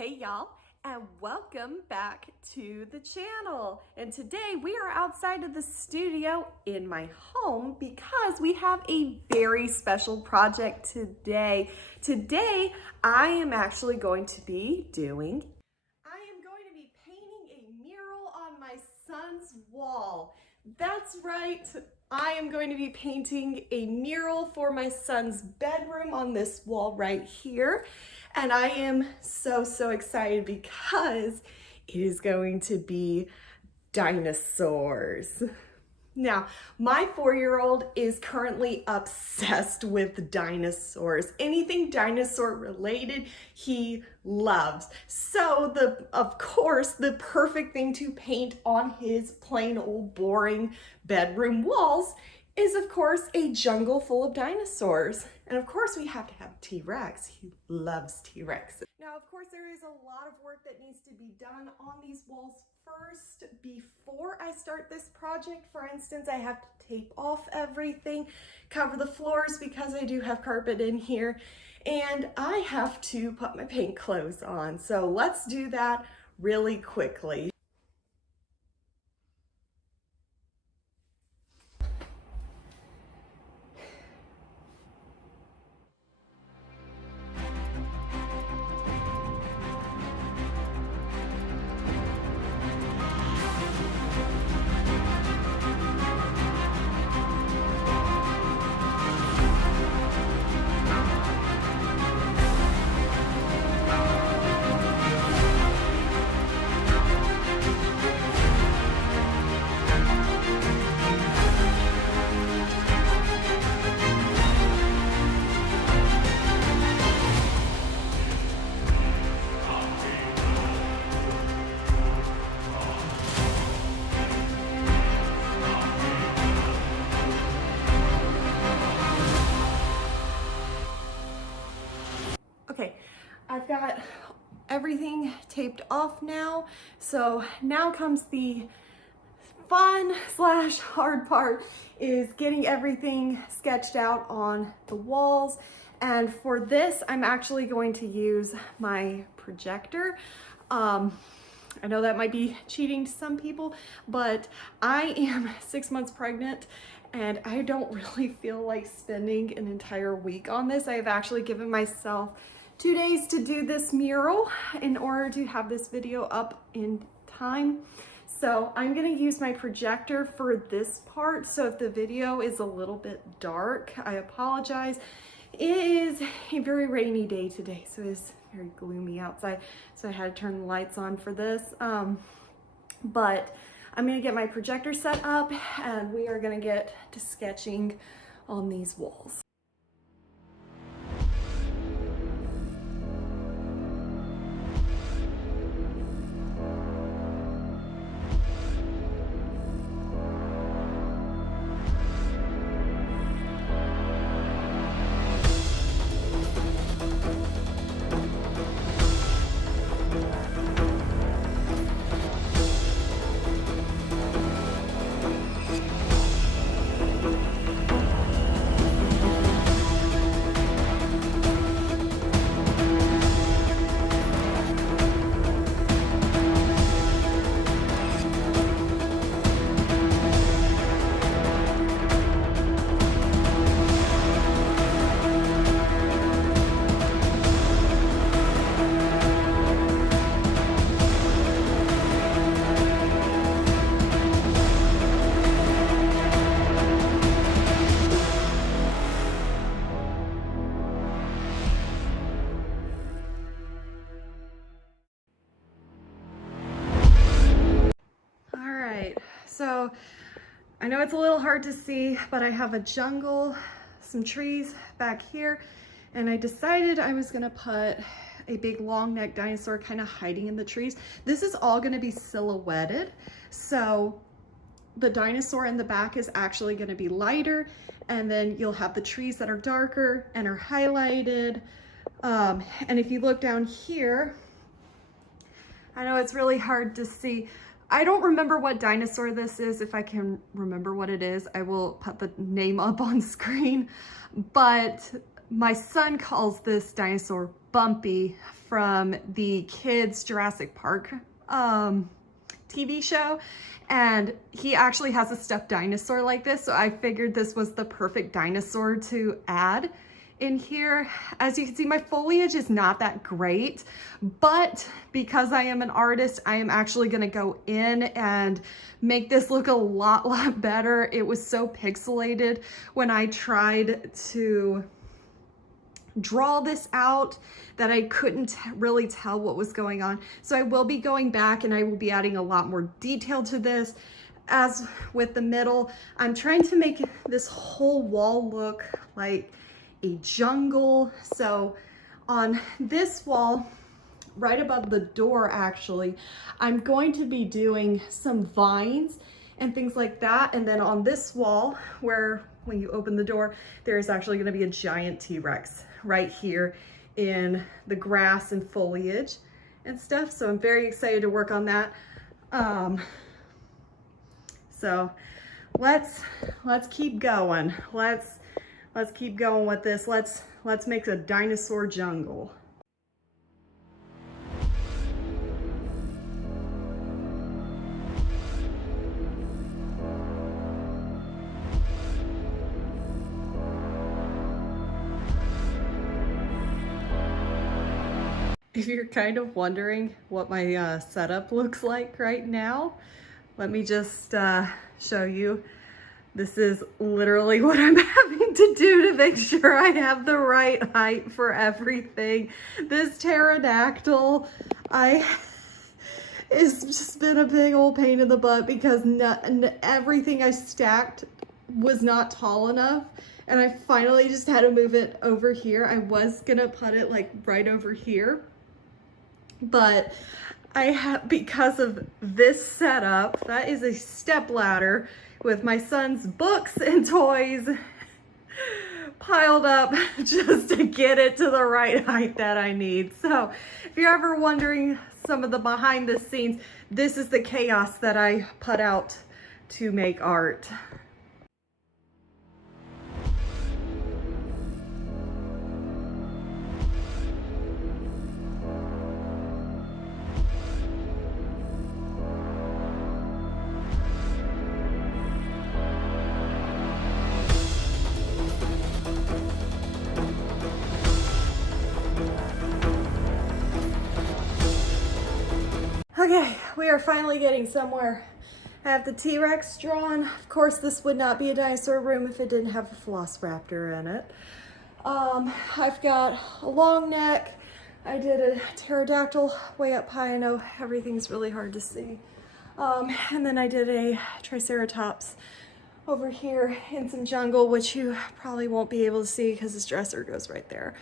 Hey y'all, and welcome back to the channel. And today we are outside of the studio in my home because we have a very special project today. Today I am actually going to be painting a mural on my son's wall. That's right. I am going to be painting a mural for my son's bedroom on this wall right here. And I am so excited because it is going to be dinosaurs. Now, my 4-year-old is currently obsessed with dinosaurs. Anything dinosaur related, he loves. So of course, the perfect thing to paint on his plain old boring bedroom walls is of course a jungle full of dinosaurs. And of course we have to have T-Rex. He loves T-Rex. Now, of course, there is a lot of work that needs to be done on these walls first before I start this project. For instance, I have to tape off everything, cover the floors because I do have carpet in here, and I have to put my paint clothes on. So let's do that really quickly. Okay, I've got everything taped off now. So now comes the fun / hard part, is getting everything sketched out on the walls. And for this, I'm actually going to use my projector. I know that might be cheating to some people, but I am 6 months pregnant and I don't really feel like spending an entire week on this. I have actually given myself 2 days to do this mural in order to have this video up in time. So I'm gonna use my projector for this part. So if the video is a little bit dark, I apologize. It is a very rainy day today, so it's very gloomy outside. So I had to turn the lights on for this. But I'm gonna get my projector set up and we are gonna get to sketching on these walls. So I know it's a little hard to see, but I have a jungle, some trees back here, and I decided I was gonna put a big long neck dinosaur kind of hiding in the trees. This is all gonna be silhouetted. So the dinosaur in the back is actually gonna be lighter, and then you'll have the trees that are darker and are highlighted. And if you look down here, I know it's really hard to see. I don't remember what dinosaur this is. If I can remember what it is, I will put the name up on screen. But my son calls this dinosaur Bumpy from the kids Jurassic Park TV show, and he actually has a stuffed dinosaur like this, so I figured this was the perfect dinosaur to add in here. As you can see, my foliage is not that great, but because I am an artist, I am actually gonna go in and make this look a lot better. It was so pixelated when I tried to draw this out that I couldn't really tell what was going on. So I will be going back and I will be adding a lot more detail to this. As with the middle, I'm trying to make this whole wall look like a jungle. So on this wall, right above the door actually, I'm going to be doing some vines and things like that. And then on this wall, where when you open the door, there's actually gonna be a giant T-Rex right here in the grass and foliage and stuff. So I'm very excited to work on that. So let's keep going. Let's keep going with this. Let's make a dinosaur jungle. If you're kind of wondering what my setup looks like right now, let me just show you. This is literally what I'm having to do to make sure I have the right height for everything. This pterodactyl, it's just been a big old pain in the butt because everything I stacked was not tall enough. And I finally just had to move it over here. I was gonna put it like right over here, but I have, because of this setup, that is a step ladder with my son's books and toys piled up just to get it to the right height that I need. So if you're ever wondering some of the behind the scenes, this is the chaos that I put out to make art. Okay, we are finally getting somewhere. I have the T-Rex drawn. Of course, this would not be a dinosaur room if it didn't have a velociraptor in it. I've got a long neck. I did a pterodactyl way up high. I know everything's really hard to see. And then I did a triceratops over here in some jungle, which you probably won't be able to see because this dresser goes right there.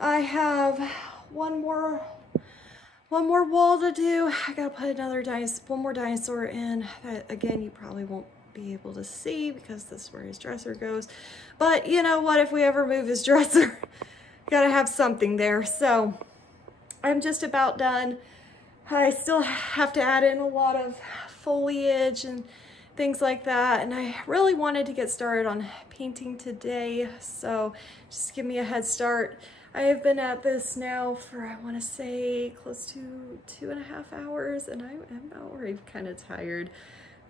I have one more wall to do. I gotta put one more dinosaur in. Again, you probably won't be able to see because this is where his dresser goes. But you know what? If we ever move his dresser, gotta have something there. So I'm just about done. I still have to add in a lot of foliage and things like that. And I really wanted to get started on painting today. So just give me a head start. I have been at this now for, I want to say, close to 2.5 hours, and I am already kind of tired.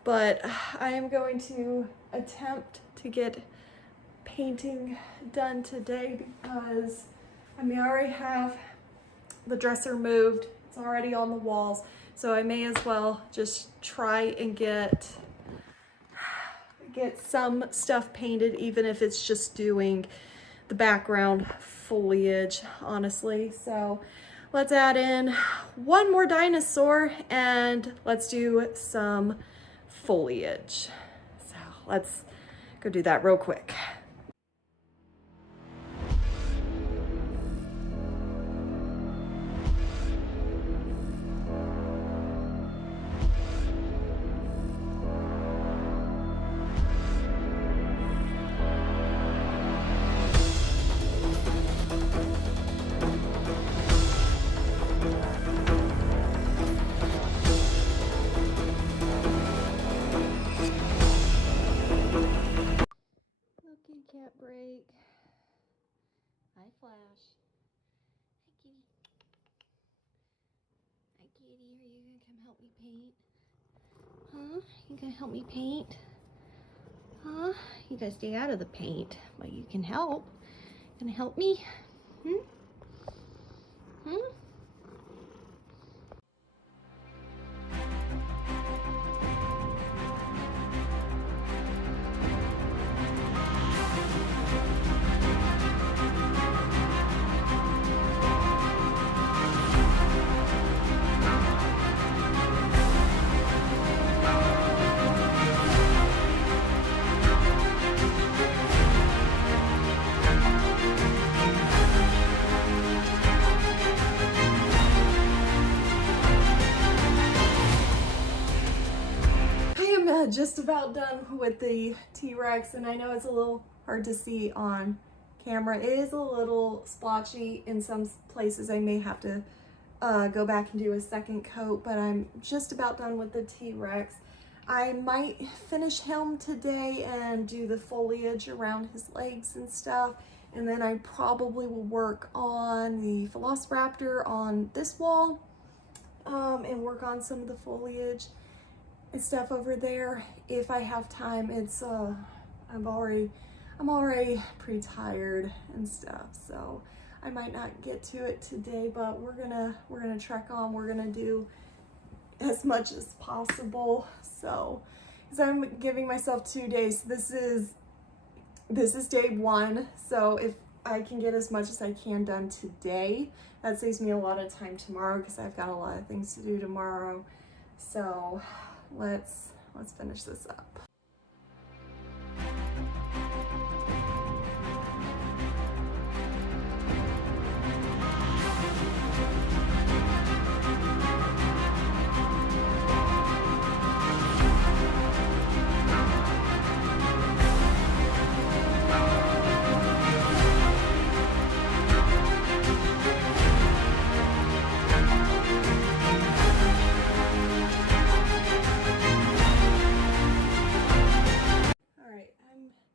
But I am going to attempt to get painting done today because, I mean, I already have the dresser moved. It's already on the walls. So I may as well just try and get some stuff painted, even if it's just doing the background foliage, honestly. So let's add in one more dinosaur and let's do some foliage. So let's go do that real quick. come help me paint? Huh? You gonna help me paint? Huh? You gotta stay out of the paint, but you can help. Gonna help me? Hmm? Hmm? Just about done with the T-Rex, and I know it's a little hard to see on camera. It is a little splotchy in some places. I may have to go back and do a second coat, but I'm just about done with the T-Rex. I might finish him today and do the foliage around his legs and stuff, and then I probably will work on the Velociraptor on this wall and work on some of the foliage and stuff over there if I have time. It's I'm already pretty tired and stuff, so I might not get to it today, but we're gonna trek on. We're gonna do as much as possible. So because I'm giving myself 2 days. This is day 1, so if I can get as much as I can done today, that saves me a lot of time tomorrow because I've got a lot of things to do tomorrow. So let's finish this up.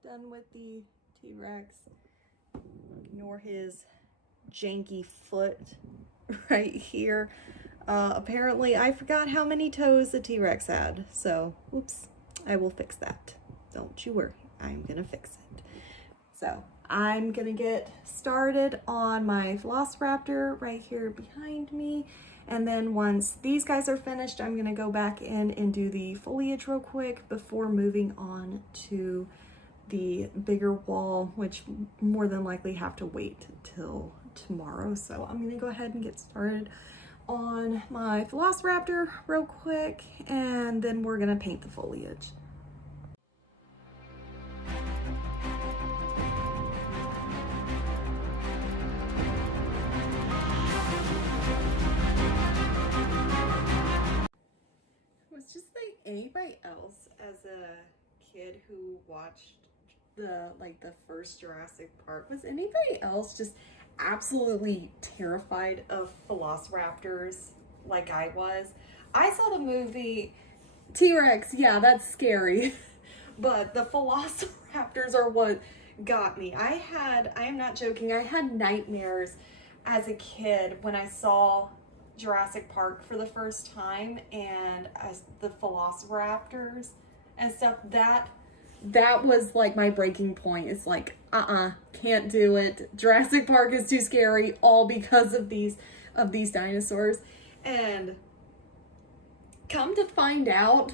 Done with the T-Rex. Ignore his janky foot right here. Apparently I forgot how many toes the T-Rex had, so whoops, I will fix that. Don't you worry, I'm gonna fix it. So I'm gonna get started on my Velociraptor right here behind me, and then once these guys are finished, I'm gonna go back in and do the foliage real quick before moving on to the bigger wall, which more than likely have to wait till tomorrow. So I'm gonna go ahead and get started on my Velociraptor real quick, and then we're gonna paint the foliage. Was just like anybody else as a kid who watched the first Jurassic Park, was anybody else just absolutely terrified of Velociraptors like I was? I saw the movie T-Rex, yeah, that's scary, but the Velociraptors are what got me. I am not joking, I had nightmares as a kid when I saw Jurassic Park for the first time, and as the Velociraptors and stuff, that was like my breaking point. It's like, can't do it. Jurassic Park is too scary, all because of these dinosaurs. And come to find out,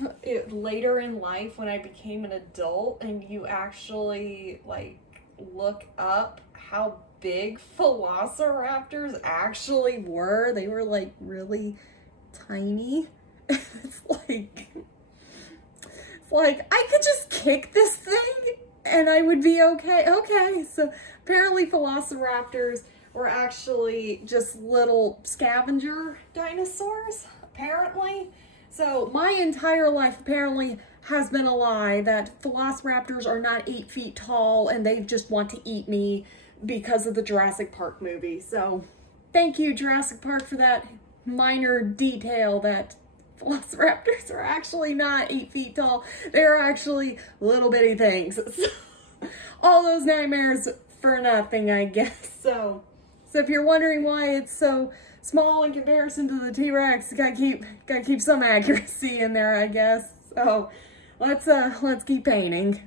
later in life when I became an adult and you actually like look up how big Velociraptors actually were, they were like really tiny. It's like I could just kick this thing and I would be okay. Okay, so apparently Velociraptors were actually just little scavenger dinosaurs, apparently. So my entire life apparently has been a lie that Velociraptors are not 8 feet tall and they just want to eat me because of the Jurassic Park movie. So thank you, Jurassic Park, for that minor detail that Velociraptors are actually not 8 feet tall. They're actually little bitty things. All those nightmares for nothing, I guess. So if you're wondering why it's so small in comparison to the T-Rex. Gotta keep some accuracy in there, I guess. So let's keep painting.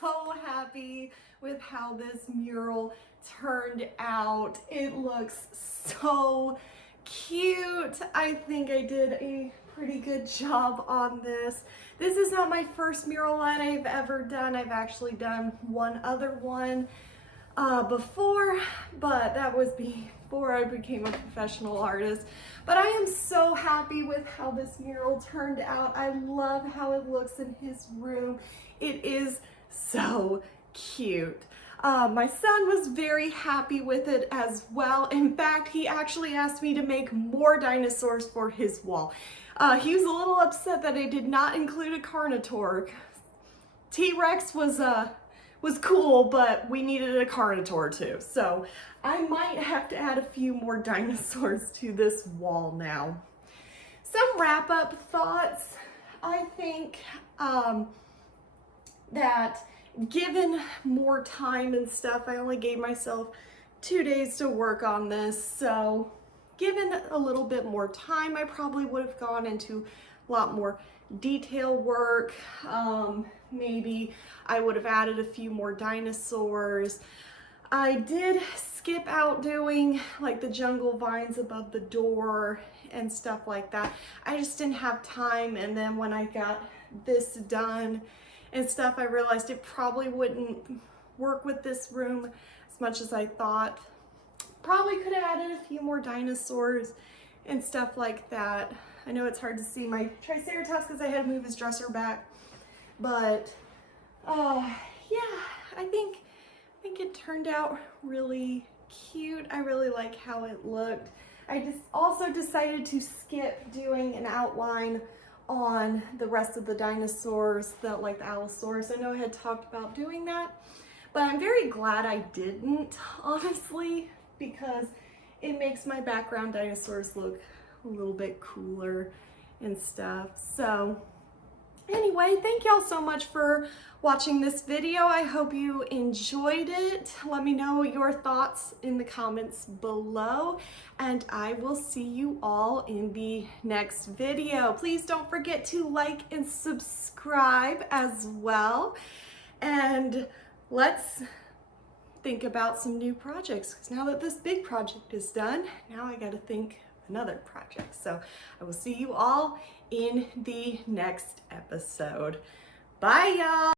So happy with how this mural turned out. It looks so cute. I think I did a pretty good job on this. This is not my first mural line I've ever done. I've actually done one other one before, but that was before I became a professional artist. But I am so happy with how this mural turned out. I love how it looks in his room. It is so cute. My son was very happy with it as well. In fact, he actually asked me to make more dinosaurs for his wall. He was a little upset that I did not include a Carnotaur. T-Rex was cool, but we needed a Carnotaur too. So I might have to add a few more dinosaurs to this wall now. Some wrap-up thoughts. I think that given more time and stuff, I only gave myself 2 days to work on this, so given a little bit more time, I probably would have gone into a lot more detail work. Maybe I would have added a few more dinosaurs. I did skip out doing like the jungle vines above the door and stuff like that. I just didn't have time, and then when I got this done and stuff, I realized it probably wouldn't work with this room as much as I thought. Probably could have added a few more dinosaurs and stuff like that. I know it's hard to see my Triceratops because I had to move his dresser back, but yeah, I think it turned out really cute. I really like how it looked. I just also decided to skip doing an outline on the rest of the dinosaurs, like the Allosaurus. I know I had talked about doing that, but I'm very glad I didn't, honestly, because it makes my background dinosaurs look a little bit cooler and stuff. So anyway, thank y'all so much for watching this video. I hope you enjoyed it. Let me know your thoughts in the comments below, and I will see you all in the next video. Please don't forget to like and subscribe as well, and let's think about some new projects, because now that this big project is done, now I got to think another project. So I will see you all in the next episode. Bye, y'all.